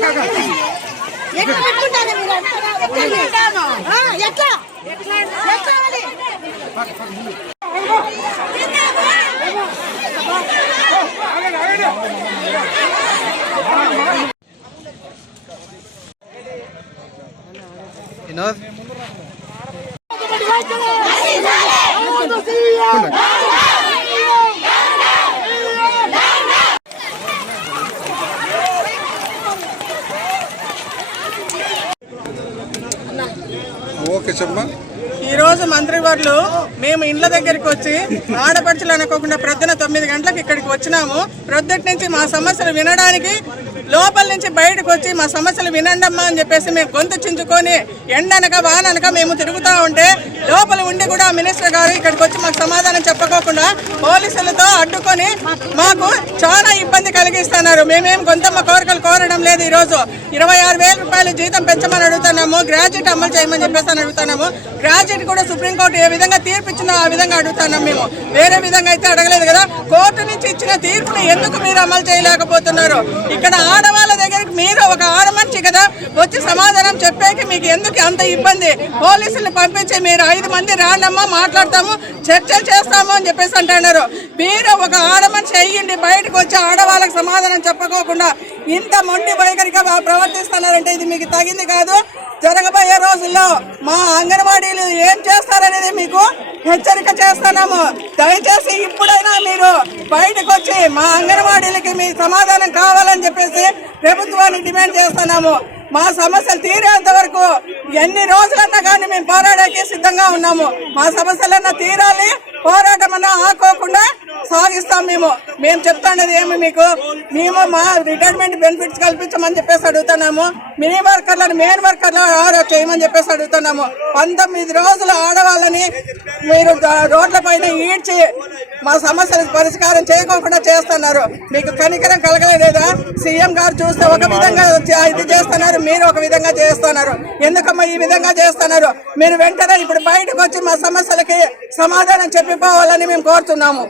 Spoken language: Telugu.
ఎట్లా పెట్టుకుంటారు మీరు? ఆ, ఎట్లా ఎట్లా మరి? వినోద్ ఓకే చెప్పమ్మా ఈరోజు మంత్రివర్లు మేము ఇండ్ల దగ్గరికి వచ్చి ఆడపడుచులు అనుకోకుండా ప్రొద్దున తొమ్మిది గంటలకు ఇక్కడికి వచ్చినాము. ప్రొద్దుటి నుంచి మా సమస్యలు వినడానికి లోపల నుంచి బయటకు వచ్చి మా సమస్యలు వినండమ్మా అని చెప్పేసి మేము గొంతు చించుకొని ఎండనక వాననక మేము తిరుగుతూ ఉంటే లోపల ఉండి కూడా మినిస్టర్ గారు ఇక్కడికి వచ్చి మాకు సమాధానం చెప్పకోకుండా పోలీసులతో అడ్డుకొని మాకు చాలా ఇబ్బంది కలిగిస్తున్నారు. మేమేం గొంతమ్మ కోరికలు కోరడం లేదు ఈరోజు. ఇరవై ఆరు వేల రూపాయలు జీతం పెంచమని అడుగుతున్నాము. గ్రాడ్యుయేట్ అమలు చేయమని చెప్పేసి అని అడుగుతున్నాము. గ్రాడ్యుయేట్ కూడా సుప్రీంకోర్టు ఏ విధంగా తీర్పు ఇచ్చిందో ఆ విధంగా అడుగుతున్నాం మేము. వేరే విధంగా అయితే అడగలేదు కదా. కోర్టు నుంచి ఇచ్చిన తీర్పును ఎందుకు మీరు అమలు చేయలేకపోతున్నారు? ఇక్కడ ఆడవాళ్ళ దగ్గరికి మీరు ఒక ఆడమనిషి కదా వచ్చి సమాధానం చెప్పేకి మీకు ఎందుకు అంత ఇబ్బంది? పోలీసులు పంపించి మీరు ఐదు మంది రాండమ్మా మాట్లాడతాము చర్చలు చేస్తాము అని చెప్పేసి అంటున్నారు. మీరు ఒక ఆడమనిషి అయ్యండి బయటకు వచ్చి ఆడవాళ్ళకి సమాధానం చెప్పకోకుండా ఇంత మొండి వైఖరిగా ప్రవర్తిస్తున్నారంటే ఇది మీకు తగింది కాదు. జరగబోయే రోజుల్లో మా అంగన్వాడీలు ఏం చేస్తారనేది మీకు హెచ్చరిక చేస్తున్నాము. దయచేసి ఇప్పుడైనా మీరు బయటకు వచ్చి మా అంగన్వాడీలకి మీ సమాధానం కావాలని చెప్పేసి ప్రభుత్వాన్ని డిమాండ్ చేస్తున్నాము. మా సమస్యలు తీరేంత వరకు ఎన్ని రోజులన్నా కానీ మేము పోరాడడానికి సిద్ధంగా ఉన్నాము. మా సమస్యలన్నా తీరాలి పోరాటం అన్నా ఆకోకుండా సాగిస్తాం మేము. మేము చెప్తాండేది ఏమి మీకు? మేము మా రిటైర్మెంట్ బెనిఫిట్స్ కల్పించమని చెప్పేసి అడుగుతున్నాము. మినీ వర్కర్లను మెయిన్ వర్కర్లు ఆరో చేయమని చెప్పేసి అడుగుతున్నాము. పంతొమ్మిది రోజులు ఆడవాళ్ళని మీరు రోడ్లపైన రోడ్ల పైన ఈడ్చి మా సమస్యలు పరిష్కారం చేయకోకుండా చేస్తున్నారు. మీకు కనికరం కలగలేదా సీఎం గారు చూస్తే ఒక విధంగా ఇది చేస్తున్నారు మీరు ఒక విధంగా చేస్తున్నారు. ఎందుకమ్మా ఈ విధంగా చేస్తున్నారు? మీరు వెంటనే ఇప్పుడు బయటకు వచ్చి మా సమస్యలకి సమాధానం చెప్పిపోవాలని మేము కోరుతున్నాము.